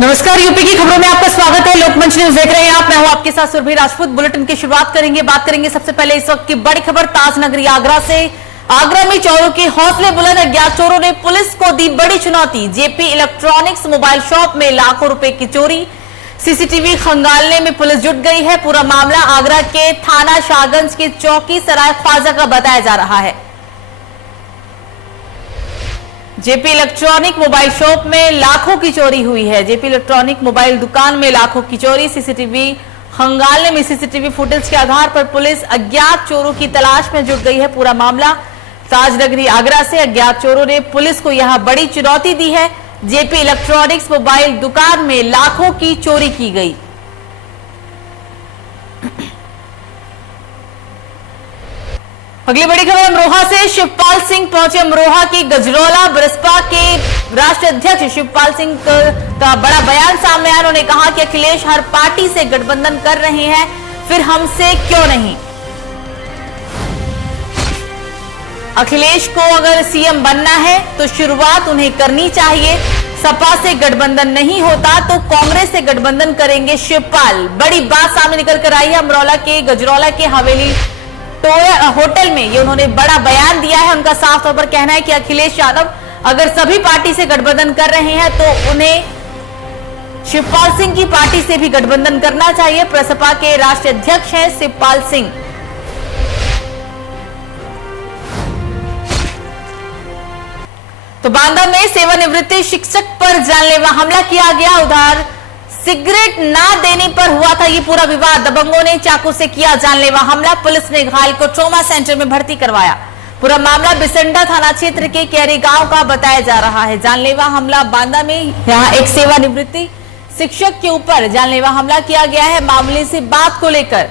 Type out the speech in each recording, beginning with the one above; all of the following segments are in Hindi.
नमस्कार, यूपी की खबरों में आपका स्वागत है। लोकमंच न्यूज देख रहे हैं आप। मैं हूं आपके साथ सुरभि राजपूत। बुलेटिन की शुरुआत करेंगे, बात करेंगे सबसे पहले इस वक्त की बड़ी खबर ताज नगरी आगरा से। आगरा में चोरों के हौसले बुलंद, अज्ञात चोरों ने पुलिस को दी बड़ी चुनौती। जेपी इलेक्ट्रॉनिक्स मोबाइल शॉप में लाखों रुपए की चोरी, सीसीटीवी खंगालने में पुलिस जुट गई है। पूरा मामला आगरा के थाना शाहगंज के चौकी सराय ख्वाजा का बताया जा रहा है। जेपी इलेक्ट्रॉनिक मोबाइल शॉप में लाखों की चोरी हुई है। जेपी इलेक्ट्रॉनिक मोबाइल दुकान में लाखों की चोरी, सीसीटीवी खंगालने में सीसीटीवी फुटेज के आधार पर पुलिस अज्ञात चोरों की तलाश में जुट गई है। पूरा मामला ताज नगरी आगरा से। अज्ञात चोरों ने पुलिस को यहां बड़ी चुनौती दी है। जेपी इलेक्ट्रॉनिक्स मोबाइल दुकान में लाखों की चोरी की गई। अगली बड़ी खबर अमरोहा से। शिवपाल सिंह पहुंचे अमरोहा की गजरौला। बसपा के राष्ट्रीय अध्यक्ष शिवपाल सिंह का बड़ा बयान सामने आया। उन्होंने कहा कि अखिलेश हर पार्टी से गठबंधन कर रहे हैं, फिर हमसे क्यों नहीं। अखिलेश को अगर सीएम बनना है तो शुरुआत उन्हें करनी चाहिए। सपा से गठबंधन नहीं होता तो कांग्रेस से गठबंधन करेंगे शिवपाल। बड़ी बात सामने निकल कर आई है। अमरोला के गजरौला के हवेली होटल में ये उन्होंने बड़ा बयान दिया है। उनका साफ तौर पर कहना है कि अखिलेश यादव अगर सभी पार्टी से गठबंधन कर रहे हैं तो उन्हें शिवपाल सिंह की पार्टी से भी गठबंधन करना चाहिए। प्रसपा के राष्ट्रीय अध्यक्ष हैं शिवपाल सिंह। तो बांदा में सेवानिवृत्त शिक्षक पर जानलेवा हमला किया गया। उधार सिगरेट ना देने पर हुआ था ये पूरा विवाद। दबंगों ने चाकू से किया जानलेवा हमला। पुलिस ने घायल को ट्रॉमा सेंटर में भर्ती करवाया। पूरा मामला बिसंडा थाना क्षेत्र के कैरी गांव का बताया जा रहा है। जानलेवा हमला बांदा में यहां एक सेवानिवृत्त शिक्षक के ऊपर जानलेवा हमला किया गया है। मामले से बात को लेकर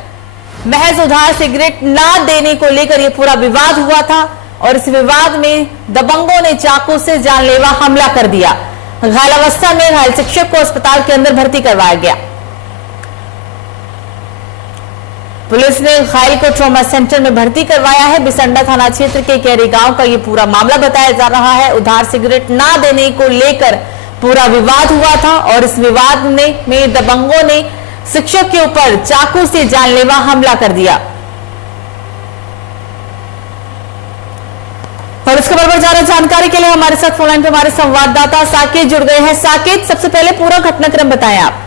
महज उधार सिगरेट ना देने को लेकर यह पूरा विवाद हुआ था और इस विवाद में दबंगों ने चाकू से जानलेवा हमला कर दिया। घायल अवस्था में घायल शिक्षक को अस्पताल के अंदर भर्ती करवाया गया। पुलिस ने घायल को ट्रॉमा सेंटर में भर्ती करवाया है। बिसंडा थाना क्षेत्र के कैरी गांव का ये पूरा मामला बताया जा रहा है। उधार सिगरेट ना देने को लेकर पूरा विवाद हुआ था और इस विवाद में दबंगों ने शिक्षक के ऊपर चाकू से जानलेवा हमला कर दिया। और इस खबर पर ज्यादा जानकारी के लिए हमारे साथ फोनलाइन पर हमारे संवाददाता साकेत जुड़ गए हैं। साकेत, सबसे पहले पूरा घटनाक्रम बताएं आप।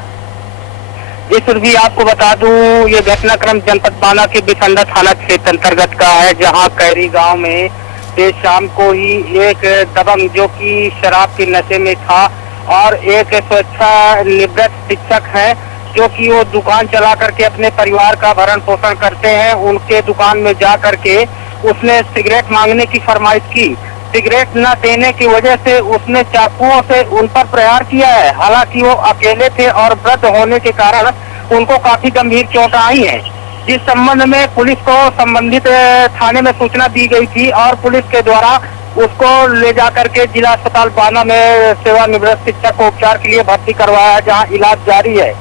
जी सुरभि, आपको बता दूं ये घटनाक्रम जनपद बांदा के बिसंडा थाना क्षेत्र अंतर्गत का है, जहां कैरी गांव में देर शाम को ही एक दबंग जो कि शराब के नशे में था और एक स्वेच्छा निवृत्त शिक्षक है जो कि वो दुकान चला करके अपने परिवार का भरण पोषण करते हैं, उनके दुकान में जा करके उसने सिगरेट मांगने की फरमाइश की। सिगरेट न देने की वजह से उसने चाकुओं से उन पर प्रहार किया है। हालांकि वो अकेले थे और वृद्ध होने के कारण उनको काफी गंभीर चोट आई है। जिस संबंध में पुलिस को संबंधित थाने में सूचना दी गई थी और पुलिस के द्वारा उसको ले जाकर के जिला अस्पताल बांदा में सेवानिवृत्त शिक्षक को उपचार के लिए भर्ती करवाया, जहाँ इलाज जारी है।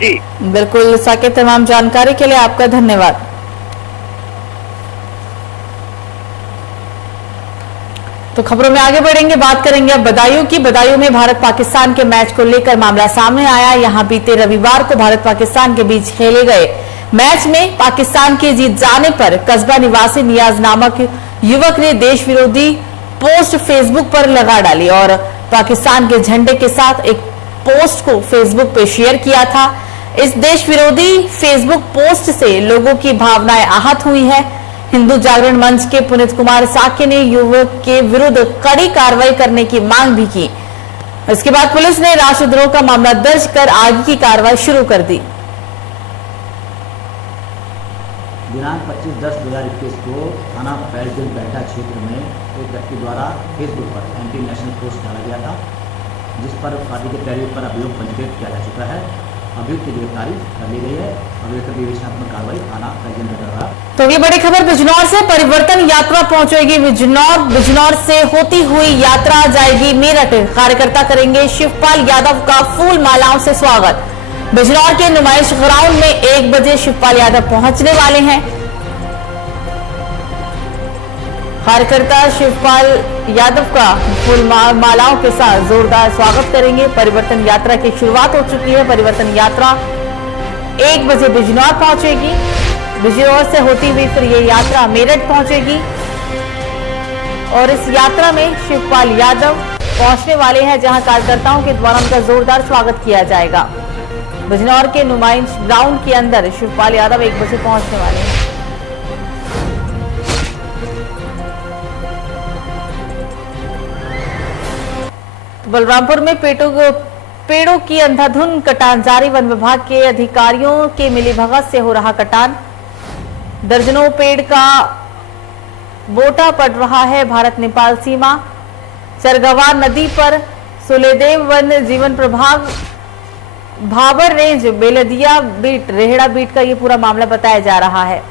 जी बिल्कुल साकेत, तमाम जानकारी के लिए आपका धन्यवाद। तो खबरों में आगे बढ़ेंगे, बात करेंगे अब बदायूं की। बदायूं में भारत पाकिस्तान के मैच को लेकर मामला सामने आया। यहां बीते रविवार को भारत पाकिस्तान के बीच खेले गए मैच में पाकिस्तान के जीत जाने पर कस्बा निवासी नियाज नामक युवक ने देश विरोधी पोस्ट फेसबुक पर लगा डाली और पाकिस्तान के झंडे के साथ एक पोस्ट को फेसबुक पे शेयर किया था। इस देश विरोधी फेसबुक पोस्ट से लोगों की भावनाएं आहत हुई है। हिंदू जागरण मंच के पुनीत कुमार साके ने युवक के विरुद्ध कड़ी कार्रवाई करने की मांग भी की। इसके बाद पुलिस ने राष्ट्रद्रोह का मामला दर्ज कर आगे की कार्रवाई शुरू कर दी। दिनांक 25/10/2021 को थाना पैरदिल बैठा क्षेत्र में एक व्यक्ति द्वारा फेसबुक पर एंटी नेशनल पोस्ट डाला गया था, जिस पर पार्टी के पैरवी पर अभियोग पंजीकृत किया जा चुका है। अभियुक्त की गिरफ्तारी कर ली गई है। अभियुक्त पर विवेचनात्मक कार्रवाई थाना पैरदिल कर रहा है। तो अगली बड़ी खबर बिजनौर से। परिवर्तन यात्रा पहुंचेगी बिजनौर से होती हुई यात्रा जाएगी मेरठ। कार्यकर्ता करेंगे शिवपाल यादव का फूल मालाओं से स्वागत। बिजनौर के नुमाइश ग्राउंड में 1 बजे शिवपाल यादव पहुंचने वाले हैं। कार्यकर्ता शिवपाल यादव का फूल मालाओं के साथ जोरदार स्वागत करेंगे। परिवर्तन यात्रा की शुरुआत हो चुकी है। परिवर्तन यात्रा 1 बजे बिजनौर पहुंचेगी। बिजनौर से होती हुई फिर ये यात्रा मेरठ पहुंचेगी और इस यात्रा में शिवपाल यादव पहुंचने वाले हैं, जहां कार्यकर्ताओं के द्वारा उनका जोरदार स्वागत किया जाएगा। बिजनौर के नुमाइंश ग्राउंड के अंदर शिवपाल यादव 1 बजे पहुंचने वाले हैं। बलरामपुर में पेड़ों की अंधाधुंध कटान जारी। वन विभाग के अधिकारियों के मिलीभगत से हो रहा कटान। दर्जनों पेड़ का बोटा पड़ रहा है। भारत नेपाल सीमा चरगवा नदी पर सुलेदेव वन जीवन प्रभाग भाबर रेंज बेलदिया बीट रेहड़ा बीट का ये पूरा मामला बताया जा रहा है।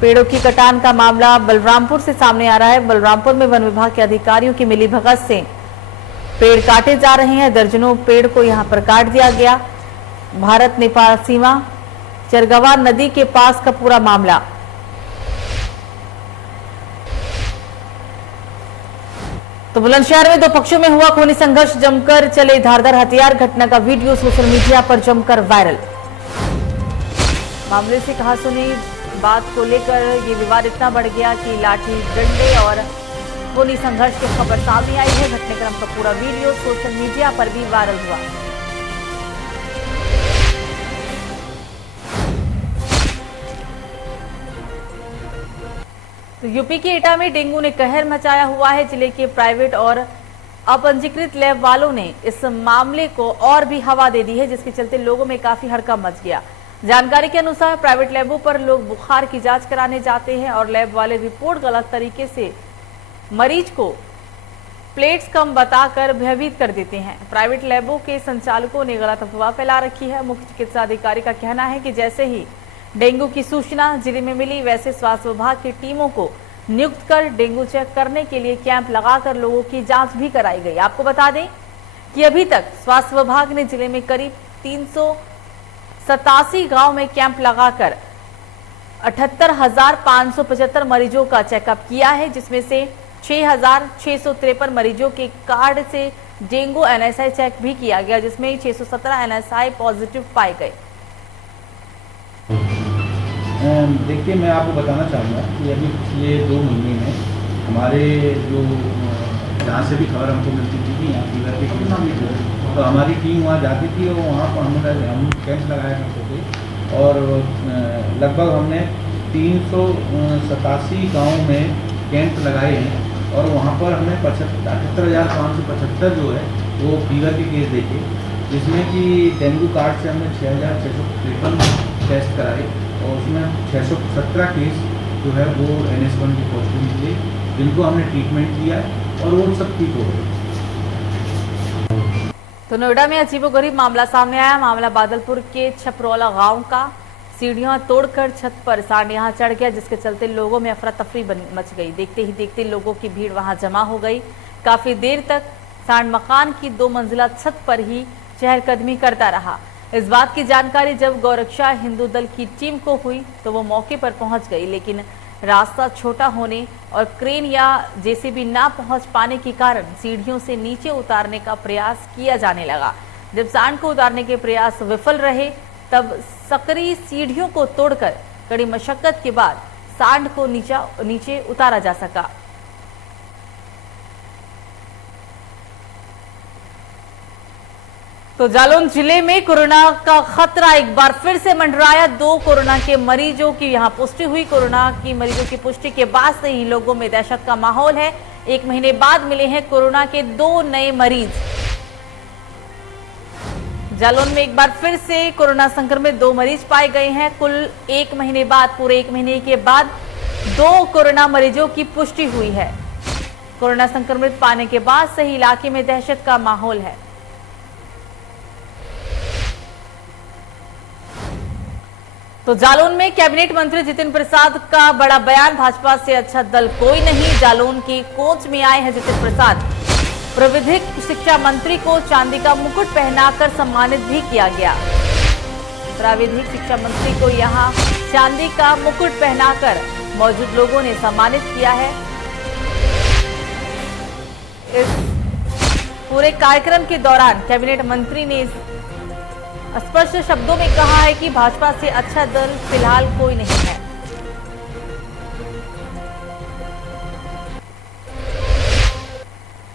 पेड़ों की कटान का मामला बलरामपुर से सामने आ रहा है। बलरामपुर में वन विभाग के अधिकारियों की मिलीभगत से पेड़ काटे जा रहे हैं। दर्जनों पेड़ को यहां पर काट दिया गया। भारत नेपाल सीमा चरगवा नदी के पास का पूरा मामला। तो बुलंदशहर में 2 पक्षों में हुआ खूनी संघर्ष। जमकर चले धारदार हथियार। घटना का वीडियो सोशल मीडिया पर जमकर वायरल। मामले से कहा सुनी बात को लेकर ये विवाद इतना बढ़ गया कि लाठी डंडे और खूनी संघर्ष की खबर सामने आई है। घटनाक्रम का पूरा वीडियो सोशल मीडिया पर भी वायरल हुआ। तो यूपी के एटा में डेंगू ने कहर मचाया हुआ है। जिले के प्राइवेट और अपंजीकृत लैब वालों ने इस मामले को और भी हवा दे दी है, जिसके चलते लोगों में काफी हड़कंप मच गया। जानकारी के अनुसार प्राइवेट लैबों पर लोग बुखार की जांच कराने जाते हैं और लैब वाले रिपोर्ट गलत तरीके से मरीज को प्लेट्स कम बताकर भयभीत कर देते हैं। प्राइवेट लैबों के संचालकों ने गलत अफवाह फैला रखी है। मुख्य चिकित्सा अधिकारी का कहना है कि जैसे ही डेंगू की सूचना जिले में मिली, वैसे स्वास्थ्य विभाग की टीमों को नियुक्त कर डेंगू चेक करने के लिए कैंप लगाकर लोगों की जांच भी कराई गई। आपको बता दें कि अभी तक स्वास्थ्य विभाग ने जिले में करीब 387 गांव में कैंप लगाकर 78,575 मरीजों का चेकअप किया है, जिसमें से 6,653 मरीजों के कार्ड से डेंगू एनएसआई चेक भी किया गया, जिसमें 617 एनएसआई पॉजिटिव पाए गए। देखिए, मैं आपको बताना चाहूँगा कि अभी पिछले 2 महीने में हमारे जो जहाँ से भी खबर हमको मिलती थी कि यहाँ फीवर के केस तो हमारी टीम वहाँ जाती थी और वहाँ पर हम कैंप लगाया करते थे और लगभग हमने 387 गाँव में कैंप लगाए हैं और वहाँ पर हमने 78,575 जो है वो फीवर के केस देखे, जिसमें कि डेंगू कार्ड से हमने 6,653 टेस्ट कराए और उसमें 617 केस जो है वो NS1 के पॉजिटिव निकले, जिनको हमने ट्रीटमेंट दिया और वो सब ठीक हो गए। तो नोएडा में अजीबोगरीब मामला सामने आया। मामला बादलपुर के छपरौला गांव का। सीढ़ियां तोड़कर छत पर सांड यहां चढ़ गया, जिसके चलते लोगों में अफरा तफरी मच गई। देखते ही देखते लोगों की भीड़ वहां जमा हो गई। काफी देर तक सांड मकान की 2 मंजिला छत पर ही चहलकदमी करता रहा। इस बात की जानकारी जब गौरक्षा हिंदू दल की टीम को हुई तो वो मौके पर पहुंच गई, लेकिन रास्ता छोटा होने और क्रेन या जेसीबी ना पहुंच पाने के कारण सीढ़ियों से नीचे उतारने का प्रयास किया जाने लगा। जब सांड को उतारने के प्रयास विफल रहे, तब सकरी सीढ़ियों को तोड़कर कड़ी मशक्कत के बाद सांड को नीचे उतारा जा सका। तो जालौन जिले में कोरोना का खतरा एक बार फिर से मंडराया। 2 कोरोना के मरीजों की यहां पुष्टि हुई। कोरोना की मरीजों की पुष्टि के बाद से ही लोगों में दहशत का माहौल है। 1 महीने बाद मिले हैं कोरोना के 2 नए मरीज। जालौन में एक बार फिर से कोरोना संक्रमित 2 मरीज पाए गए हैं। कुल 1 महीने बाद, पूरे 1 महीने के बाद 2 कोरोना मरीजों की पुष्टि हुई है। कोरोना संक्रमित पाने के बाद से ही इलाके में दहशत का माहौल है। तो जालौन में कैबिनेट मंत्री जितिन प्रसाद का बड़ा बयान। भाजपा से अच्छा दल कोई नहीं। जालौन की कोच में आए हैं जितिन प्रसाद। प्राविधिक शिक्षा मंत्री को चांदी का मुकुट पहनाकर सम्मानित भी किया गया। प्राविधिक शिक्षा मंत्री को यहां चांदी का मुकुट पहनाकर मौजूद लोगों ने सम्मानित किया है। इस पूरे कार्यक्रम के दौरान कैबिनेट मंत्री ने स्पष्ट शब्दों में कहा है कि भाजपा से अच्छा दल फिलहाल कोई नहीं है।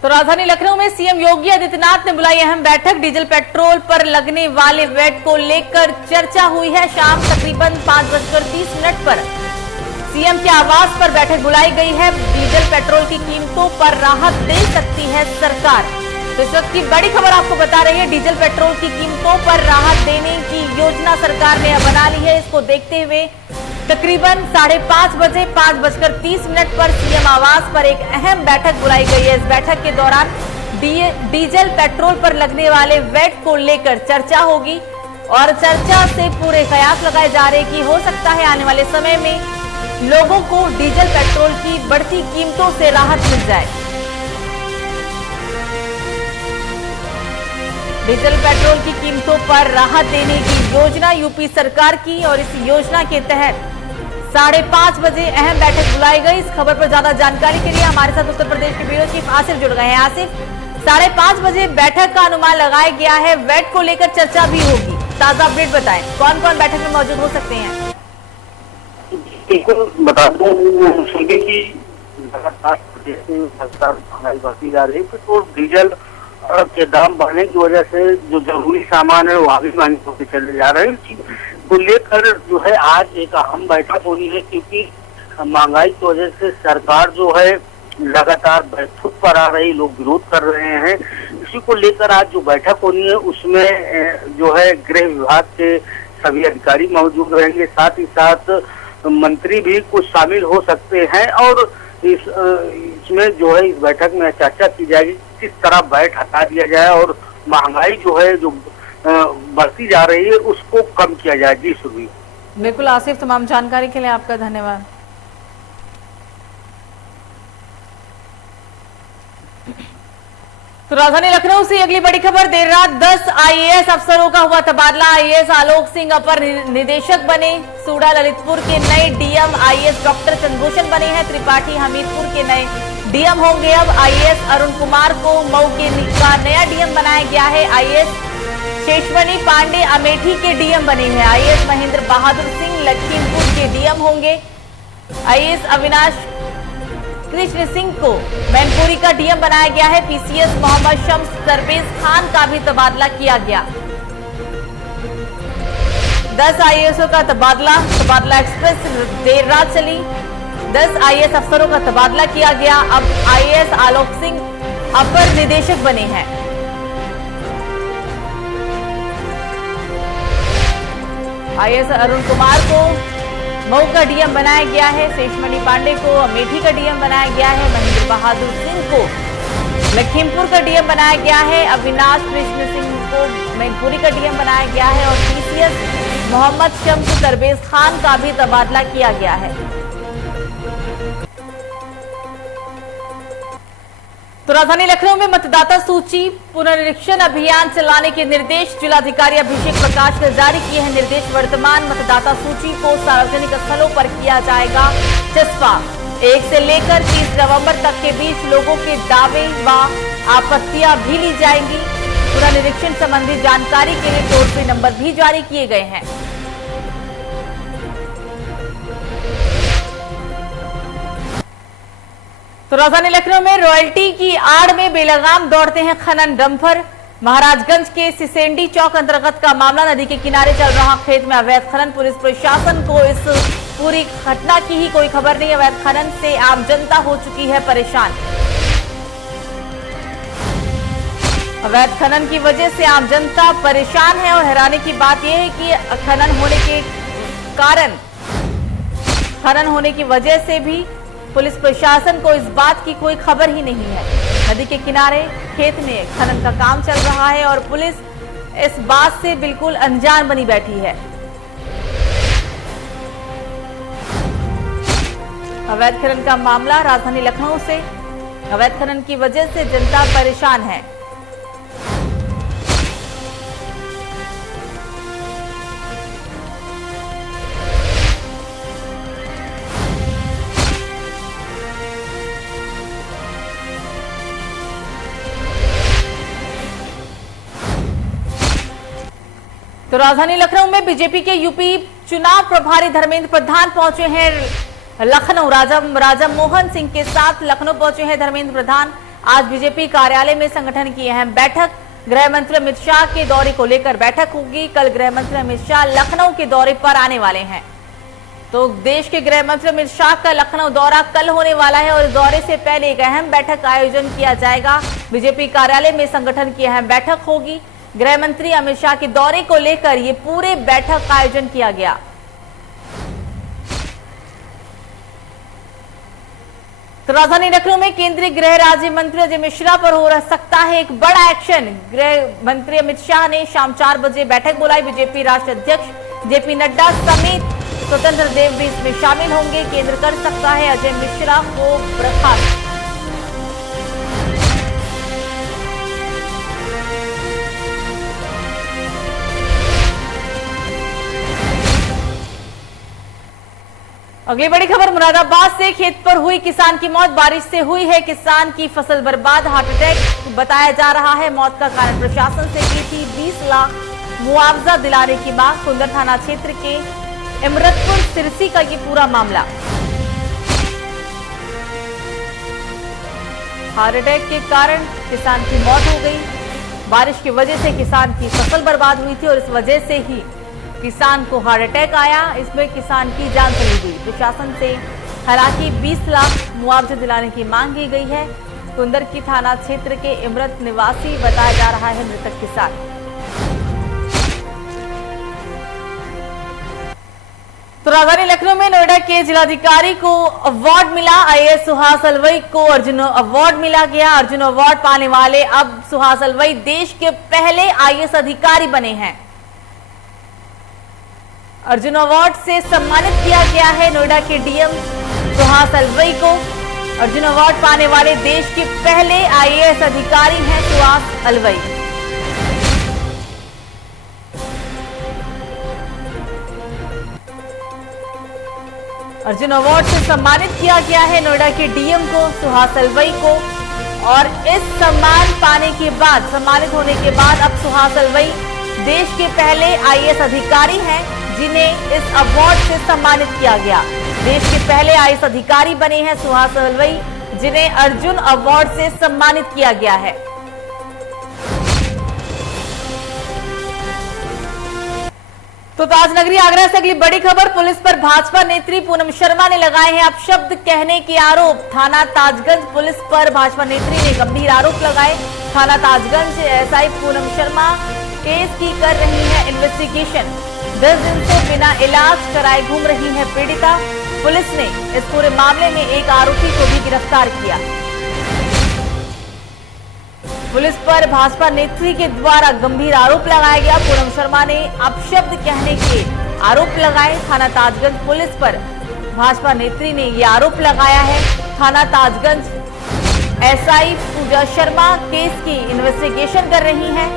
तो राजधानी लखनऊ में सीएम योगी आदित्यनाथ ने बुलाई अहम बैठक। डीजल पेट्रोल पर लगने वाले वैट को लेकर चर्चा हुई है। शाम तकरीबन 5:30 पर सीएम के आवास पर बैठक बुलाई गई है। डीजल पेट्रोल की कीमतों पर राहत दे सकती है सरकार। तो इस वक्त की बड़ी खबर आपको बता रही है, डीजल पेट्रोल की कीमतों पर राहत देने की योजना सरकार ने बना ली है। इसको देखते हुए तकरीबन 5:30 बजे 5:30 पर सीएम आवास पर एक अहम बैठक बुलाई गई है। इस बैठक के दौरान डीजल पेट्रोल पर लगने वाले वैट को लेकर चर्चा होगी और चर्चा से पूरे कयास लगाए जा रहे कि हो सकता है आने वाले समय में लोगों को डीजल पेट्रोल की बढ़ती कीमतों से राहत मिल जाए। डीजल पेट्रोल की कीमतों पर राहत देने की योजना यूपी सरकार की और इस योजना के तहत 5:30 बजे अहम बैठक बुलाई गई। इस खबर पर ज्यादा जानकारी के लिए हमारे साथ उत्तर प्रदेश के ब्यूरो चीफ आसिफ जुड़ गए हैं। आसिफ, 5:30 बजे बैठक का अनुमान लगाया गया है, वैट को लेकर चर्चा भी होगी। ताजा अपडेट बताएं, कौन कौन बैठक में मौजूद हो सकते हैं? बिल्कुल बता दूं कि लगातार महंगाई बढ़ती जा रही है। पेट्रोल डीजल के दाम बढ़ने की वजह से जो जरूरी सामान है वो आगे महंगे होते चले जा रहे हैं। को लेकर जो है आज एक अहम बैठक होनी है, क्योंकि महंगाई की वजह से सरकार जो है लगातार बैठक पर आ रही, लोग विरोध कर रहे हैं। इसी को लेकर आज जो बैठक होनी है उसमें जो है गृह विभाग के सभी अधिकारी मौजूद रहेंगे, साथ ही साथ मंत्री भी कुछ शामिल हो सकते हैं और इसमें जो है इस बैठक में चर्चा की जाएगी किस तरह वैट हटा दिया जाए और महंगाई जो है जो बढ़ती जा रही है उसको कम किया जाए। जी सुरभि। बिल्कुल आसिफ, तमाम जानकारी के लिए आपका धन्यवाद। तो राजधानी लखनऊ से अगली बड़ी खबर, देर रात 10 आईएएस अफसरों का हुआ तबादला। आईएएस आलोक सिंह अपर निदेशक बने, सूडा ललितपुर के नए डीएम आईएएस डॉक्टर चंद्रभूषण बने हैं, त्रिपाठी हमीरपुर के नए डीएम होंगे। अब आईएएस अरुण कुमार को मऊ का नया डीएम बनाया गया है। आईएएस शेषमणि पांडे अमेठी के डीएम बने हैं। आईएएस महेंद्र बहादुर सिंह लखीमपुर के डीएम होंगे। आईएएस अविनाश कृष्ण सिंह को मैनपुरी का डीएम बनाया गया है। पीसीएस मोहम्मद शम्स सरबेज खान का भी तबादला किया गया। 10 आईएएसओ का तबादला एक्सप्रेस देर रात चली। 10 आईएएस अफसरों का तबादला किया गया। अब आईएएस आलोक सिंह अपर निदेशक बने हैं। आईएएस अरुण कुमार को मऊ का डीएम बनाया गया है। शेषमणि पांडे को अमेठी का डीएम बनाया गया है। महेंद्र बहादुर सिंह को लखीमपुर का डीएम बनाया गया है। अविनाश कृष्ण सिंह को मैनपुरी का डीएम बनाया गया है और पीसीएस मोहम्मद शम्स सरबेज खान का भी तबादला किया गया है। तो राजधानी लखनऊ में मतदाता सूची पुनरीक्षण अभियान चलाने के निर्देश जिलाधिकारी अभिषेक प्रकाश ने जारी किए हैं। निर्देश, वर्तमान मतदाता सूची को सार्वजनिक स्थलों पर किया जाएगा चस्पा। 1 से लेकर 30 नवंबर तक के बीच लोगों के दावे व आपत्तियां भी ली जाएंगी। पुनरीक्षण संबंधी जानकारी के लिए टोल फ्री नंबर भी जारी किए गए हैं। तो राजधानी लखनऊ में रॉयल्टी की आड़ में बेलगाम दौड़ते हैं खनन डंपर। महाराजगंज के सिसेंडी चौक अंतर्गत का मामला, नदी के किनारे चल रहा खेत में अवैध खनन। पुलिस प्रशासन को इस पूरी घटना की ही कोई खबर नहीं। अवैध खनन से आम जनता हो चुकी है परेशान। अवैध खनन की वजह से आम जनता परेशान है और हैरानी की बात यह है कि खनन होने की वजह से भी पुलिस प्रशासन को इस बात की कोई खबर ही नहीं है। नदी के किनारे खेत में खनन का काम चल रहा है और पुलिस इस बात से बिल्कुल अनजान बनी बैठी है। अवैध खनन का मामला राजधानी लखनऊ से। अवैध खनन की वजह से जनता परेशान है। तो राजधानी लखनऊ में बीजेपी के यूपी चुनाव प्रभारी धर्मेंद्र प्रधान पहुंचे हैं लखनऊ। राजा मोहन सिंह के साथ लखनऊ पहुंचे हैं धर्मेंद्र प्रधान। आज बीजेपी कार्यालय में संगठन की अहम बैठक, गृह मंत्री अमित शाह के दौरे को लेकर बैठक होगी। कल गृह मंत्री अमित शाह लखनऊ के दौरे पर आने वाले हैं। तो देश के गृह मंत्री अमित शाह का लखनऊ दौरा कल होने वाला है और इस दौरे से पहले एक अहम बैठक का आयोजन किया जाएगा। बीजेपी कार्यालय में संगठन की अहम बैठक होगी। गृह मंत्री अमित शाह के दौरे को लेकर ये पूरे बैठक का आयोजन किया गया। तो राजधानी लखनऊ में केंद्रीय गृह राज्य मंत्री अजय मिश्रा पर हो सकता है एक बड़ा एक्शन। गृह मंत्री अमित शाह ने शाम 4 बजे बैठक बुलाई। बीजेपी राष्ट्रीय अध्यक्ष जेपी नड्डा समेत स्वतंत्र देव भी इसमें शामिल होंगे। केंद्र कर सकता है अजय मिश्रा को बर्खास्त। अगली बड़ी खबर मुरादाबाद से, खेत पर हुई किसान की मौत। बारिश से हुई है किसान की फसल बर्बाद। हार्ट अटैक बताया जा रहा है मौत का कारण। प्रशासन से की थी 20 लाख मुआवजा दिलाने की मांग। कुंदर थाना क्षेत्र के इमरतपुर सिरसी का ये पूरा मामला। हार्ट अटैक के कारण किसान की मौत हो गई। बारिश की वजह से किसान की फसल बर्बाद हुई थी और इस वजह से ही किसान को हार्ट अटैक आया। इसमें किसान की जान चली गई। प्रशासन से हालांकि 20 लाख मुआवजा दिलाने की मांग की गई है। कुंदर की थाना क्षेत्र के इमरत निवासी बताया जा रहा है मृतक किसान। तो राजधानी लखनऊ में नोएडा के जिलाधिकारी को अवार्ड मिला। आईएएस सुहास अलवई को अर्जुन अवार्ड मिला गया। अर्जुन अवार्ड पाने वाले अब सुहास अलवई देश के पहले आईएएस अधिकारी बने हैं। अर्जुन अवार्ड से सम्मानित किया गया है नोएडा के डीएम सुहास अलवई को। अर्जुन अवार्ड पाने वाले देश के पहले आईएएस अधिकारी हैं सुहास अलवई। अर्जुन अवार्ड से सम्मानित किया गया है नोएडा के डीएम को सुहास अलवई को। और इस सम्मान पाने के बाद, सम्मानित होने के बाद अब सुहास अलवई देश के पहले आईएएस अधिकारी हैं जिन्हें इस अवार्ड से सम्मानित किया गया। देश के पहले आईएएस अधिकारी बने हैं सुहास अलवई जिन्हें अर्जुन अवार्ड से सम्मानित किया गया है। तो ताजनगरी आगरा से अगली बड़ी खबर, पुलिस पर भाजपा नेत्री पूनम शर्मा ने लगाए हैं अपशब्द कहने के आरोप। थाना ताजगंज पुलिस पर भाजपा नेत्री ने गंभीर आरोप लगाए। थाना ताजगंज एसआई पूनम शर्मा केस की कर रही है इन्वेस्टिगेशन। 10 दिन से बिना इलाज कराए घूम रही है पीड़िता। पुलिस ने इस पूरे मामले में एक आरोपी को भी गिरफ्तार किया। पुलिस पर भाजपा नेत्री के द्वारा गंभीर आरोप लगाया गया। पूनम शर्मा ने अपशब्द कहने के आरोप लगाए। थाना ताजगंज पुलिस पर भाजपा नेत्री ने ये आरोप लगाया है। थाना ताजगंज एसआई पूजा शर्मा केस की इन्वेस्टिगेशन कर रही हैं।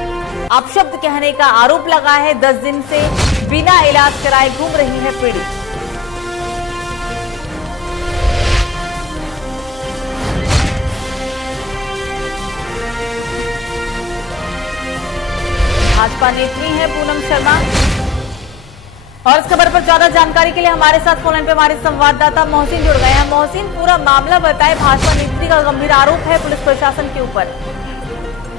अपशब्द कहने का आरोप लगा है। 10 दिन से बिना इलाज कराए घूम रही है पीड़ित। भाजपा नेत्री है पूनम शर्मा। और इस खबर पर ज्यादा जानकारी के लिए हमारे साथ फोन लाइन पे हमारे संवाददाता मोहसिन जुड़ गए हैं। मोहसिन, पूरा मामला बताएं। भाजपा नेत्री का गंभीर आरोप है पुलिस प्रशासन के ऊपर।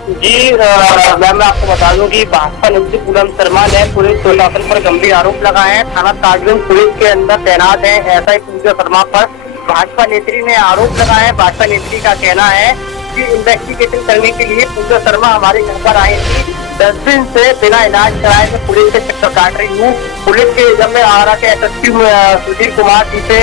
जी मैम, मैं आपको बता दूं कि भाजपा नेत्री पूनम शर्मा ने पुलिस प्रशासन पर गंभीर आरोप लगाए हैं। थाना ताजगंज पुलिस के अंदर तैनात है एसआई पूजा शर्मा पर भाजपा नेत्री ने आरोप लगाए हैं। भाजपा नेत्री का कहना है कि इन्वेस्टिगेशन करने के लिए पूजा शर्मा हमारे घर पर आई थी। 10 दिन से बिना इलाज कराए मैं पुलिस से चक्कर काट रही हूँ। पुलिस के जब मैं आगरा के एसएसपी सुधीर कुमार जी से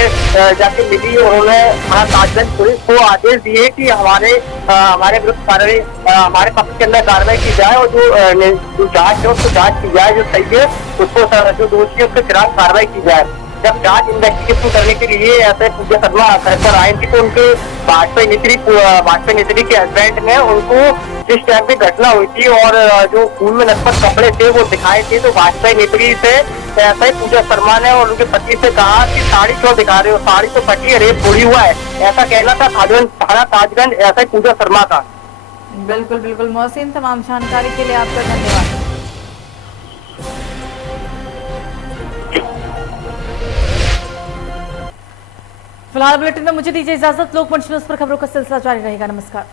जाके मिली, उन्होंने थाना ताजगंज पुलिस को आदेश दिए कि हमारे विरुद्ध कार्रवाई, हमारे पक्ष के अंदर कार्रवाई की जाए और जो जांच है उसको जांच की जाए, जो सही है उसको, जो दोषी है उसके खिलाफ कार्रवाई की जाए। जब जांच इन्वेस्टिगेशन करने के लिए ऐसे पूजा शर्मा कर आई थी तो उनके भाजपा नेत्री के हस्बैंड ने उनको जिस टाइम पे घटना हुई थी और जो खून में लथपथ कपड़े थे वो दिखाए थे, तो भाजपा नेत्री से ऐसा ही पूजा शर्मा ने और उनके पति से कहा कि साड़ी क्यों दिखा रहे हो, साड़ी तो फटी है, रेप थोड़ी हुआ है, ऐसा कहना था थाना ताजगंज ऐसा ही पूजा शर्मा का। बिल्कुल बिल्कुल मोहसिन, तमाम जानकारी के लिए आपका धन्यवाद। फिलहाल बुलेटिन में मुझे दीजिए इजाजत। लोकमंच न्यूज पर खबरों का सिलसिला जारी रहेगा। नमस्कार।